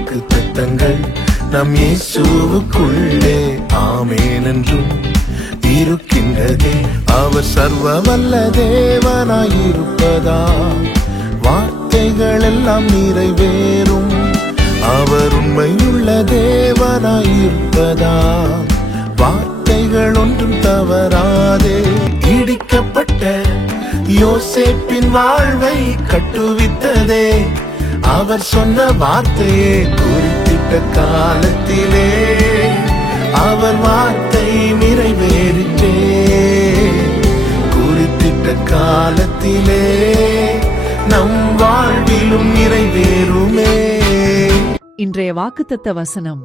வாக்குத்தத்தங்கள் நம் இயேசுவுக்குள்ளே ஆமென் என்றும் இருக்கின்றதே. அவர் சர்வ வல்ல தேவனாயிருப்பதா வார்த்தைகள் எல்லாம் நிறைவேறும். அவர் உண்மையுள்ள தேவனாயிருப்பதா வார்த்தைகள் ஒன்றும் தவறாதே. இடிக்கப்பட்ட யோசேப்பின் வாழ்வை கட்டுவித்ததே அவர் சொன்ன வார்த்தையே. குறிப்பிட்ட காலத்திலே அவர் வார்த்தை நிறைவேறிற்றே. குறிப்பிட்ட காலத்திலே நம் வாழ்விலும் நிறைவேறுமே. இன்றைய வாக்குத்தத்த வசனம்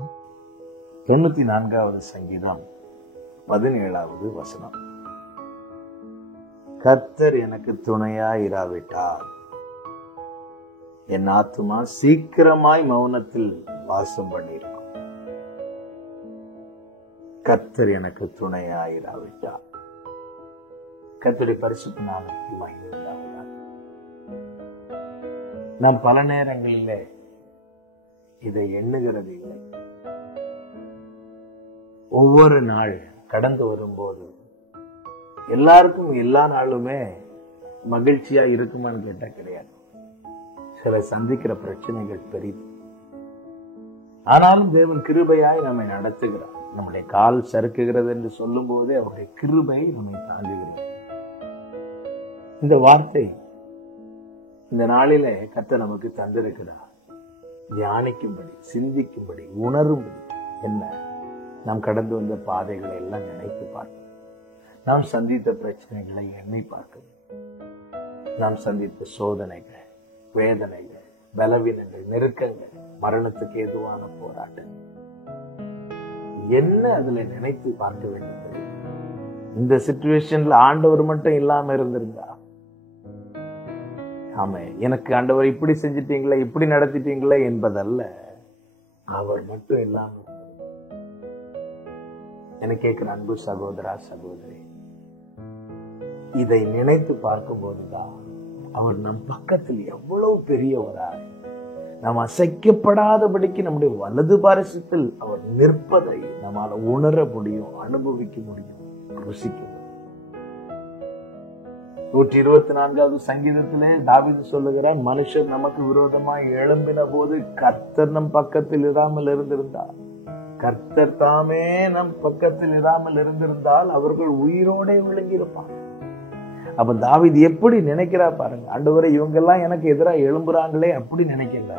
94வது சங்கீதம் 17வது வசனம். கர்த்தர் எனக்கு துணையாயிராவிட்டால் என் ஆத்துமா சீக்கிரமாய் மௌனத்தில் வாசம் பண்ணியிருக்கும். கர்த்தர் எனக்கு துணையாயிராவிட்டால். கர்த்தருடைய பரிசுத்த நாமத்தில் மகிமை உண்டாவதாக. நாம் பல நேரங்களிலே இதை எண்ணுகிறது இல்லை. ஒவ்வொரு நாள் கடந்து வரும்போது எல்லாருக்கும் எல்லா நாளுமே மகிழ்ச்சியா இருக்குமான்னு கேட்டா கிடையாது. சில சந்திக்கிற பிரச்சனைகள் பெரிது. ஆனாலும் தேவன் கிருபையாய் நம்மை நடத்துகிறார். நம்முடைய கால் சறுக்குகிறது என்று சொல்லும் போதே அவருடைய கிருபை நம்மை தாங்குகிறது. இந்த வார்த்தை இந்த நாளிலே கர்த்தர் நமக்கு தந்திருக்கிறார். தியானிக்கும்படி, சிந்திக்கும்படி, உணரும்படி. என்ன? நாம் கடந்து வந்த பாதைகளை எல்லாம் நினைத்து பார்க்கணும். நாம் சந்தித்த பிரச்சனைகளை எண்ணி பார்க்கணும். நாம் சந்தித்த சோதனைகள், வேதனைகள், பலவீனங்கள், நெருக்கங்கள், மரணத்துக்கு ஏதுவான போராட்டம் என்ன அதுல நினைத்து பார்க்க வேண்டும். இந்த சிச்சுவேஷன்ல ஆண்டவர் மட்டும் இல்லாம இருந்திருந்தா, ஆமா எனக்கு ஆண்டவர் இப்படி செஞ்சிட்டீங்களே, இப்படி நடத்திட்டீங்களே என்பதல்ல, அவர் மட்டும் இல்லாம எனக்கு கேட்கிற அன்பு சகோதரா சகோதரி, இதை நினைத்து பார்க்கும் போதுதான் அவர் நம் பக்கத்தில் எவ்வளவு பெரியவராய், நாம் அசைக்கப்படாதபடிக்கு நம்முடைய வலது பாரசத்தில் அவர் நிற்பதை நம்மால உணர முடியும், அனுபவிக்க முடியும், ருசிக்க முடியும். 124வது சங்கீதத்திலே தாவீது சொல்லுகிறார், மனுஷர் நமக்கு விரோதமாய் எழும்பின போது கர்த்தர் நம் பக்கத்தில் இராமல் இருந்திருந்தார். கர்த்தர் தாமே நம் பக்கத்தில் இராமல் இருந்திருந்தால் அவர்கள் உயிரோடே விளங்கியிருப்பாங்க. அப்ப தாவீது எப்படி நினைக்கிறா பாருங்க, ஆண்டவரே இவங்க எல்லாம் எனக்கு எதிராக எழும்புறாங்களே அப்படி நினைக்கல.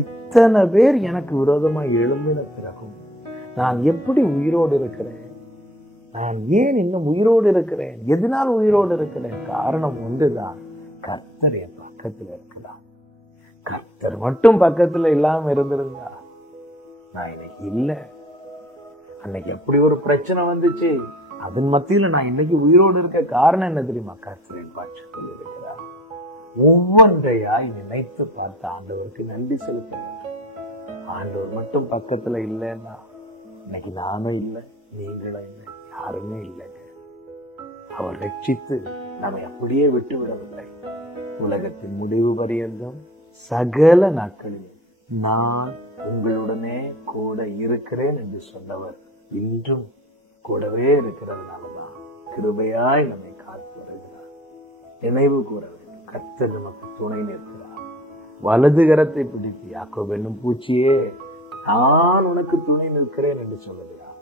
இத்தனை பேர் எனக்கு விரோதமா எழும்பின பிறகும் நான் எப்படி உயிரோடு இருக்கிறேன்? நான் ஏன் இன்னும் உயிரோடு இருக்கிறேன்? எதனால் உயிரோடு இருக்கிறேன்? காரணம் ஒன்றுதான், கர்த்தர் என் பக்கத்துல இருக்கிறார். கர்த்தர் மட்டும் பக்கத்துல இல்லாம இருந்திருந்தா நான் இன்னைக்கு இல்ல. அன்னைக்கு எப்படி ஒரு பிரச்சனை வந்துச்சு, அதன் மத்தியில நான் இன்னைக்கு உயிரோடு இருக்க காரணம் என்ன தெரியுமா? கர்த்தரின் பட்சத்தில் இருக்கிறார். ஒவ்வொன்றையாய் நினைத்து பார்த்த ஆண்டவருக்கு நன்றி செலுத்த. ஆண்டவர் மட்டும் பக்கத்துல இல்லைன்னா இன்னைக்கு நானும் இல்லை, நீங்களும் இல்லை, யாருமே இல்லைங்க. அவர் ரட்சித்து நம்மை அப்படியே விட்டு விடவில்லை. உலகத்தின் முடிவு பரியந்தம் சகல நாட்களில் நான் உங்களுடனே கூட இருக்கிறேன் என்று சொன்னவர் இன்றும் கூடவே இருக்கிறதுனாலதான் கிருபையாய் நம்மை காத்து வருகிறார். நினைவு கூற வேண்டும், கர்த்தர் நமக்கு துணை நிற்கிறார். வலது கரத்தை பிடித்து யாக்கோபு என்னும் பூச்சியே நான் உனக்கு துணை நிற்கிறேன் என்று சொல்லுகிறார்.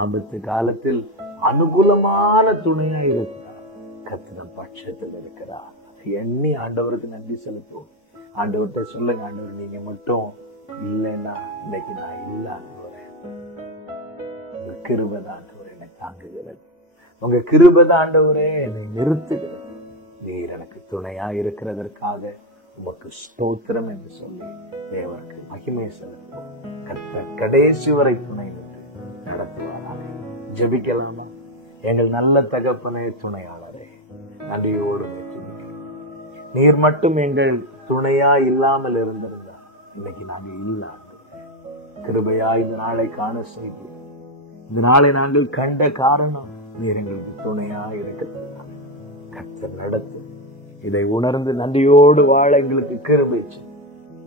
ஆபத்து காலத்தில் அனுகூலமான துணையா இருக்கிறார். கர்த்தர் பட்சத்தில் இருக்கிறார். எண்ணி ஆண்டவருக்கு நன்றி செலுத்துவோம். ஆண்டவர்கிட்ட சொல்லுங்க, ஆண்டவர் நீங்க மட்டும் இல்லைன்னா இன்னைக்கு நான் இல்ல ஆண்டவரே. உங்க கிருபை ஆண்டவரே என்னை தாங்குகிறது. உங்க கிருபை ஆண்டவரே என்னை நிறுத்துகிறது. நீர் எனக்கு துணையா இருக்கிறதற்காக உமக்கு ஸ்தோத்திரம் என்று சொல்லி தேவனுக்கு மகிமை செலுத்துவோம். கர்த்தர் கடைசி வரை துணை நின்று நடத்துவாராக. ஜெபிக்கலாமா? எங்கள் நல்ல தகப்பனே, துணையாளரே, நன்றியோடு நீர் மட்டும் எங்கள் துணையா இல்லாமல் இருந்திருந்தா இன்னைக்கு நாங்க இல்ல. கிருபையா இந்த நாளை காண செய்து, இந்த நாளை நாங்கள் கண்ட காரணம் நீர் எங்களுக்கு துணையா இருக்கிறது. கர்த்தர் நடத்து. இதை உணர்ந்து நன்றியோடு வாழ எங்களுக்கு கிருபை.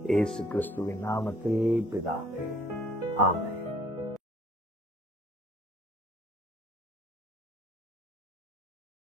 இயேசு கிறிஸ்துவின் நாமத்தில் பிதாவே, ஆமென்.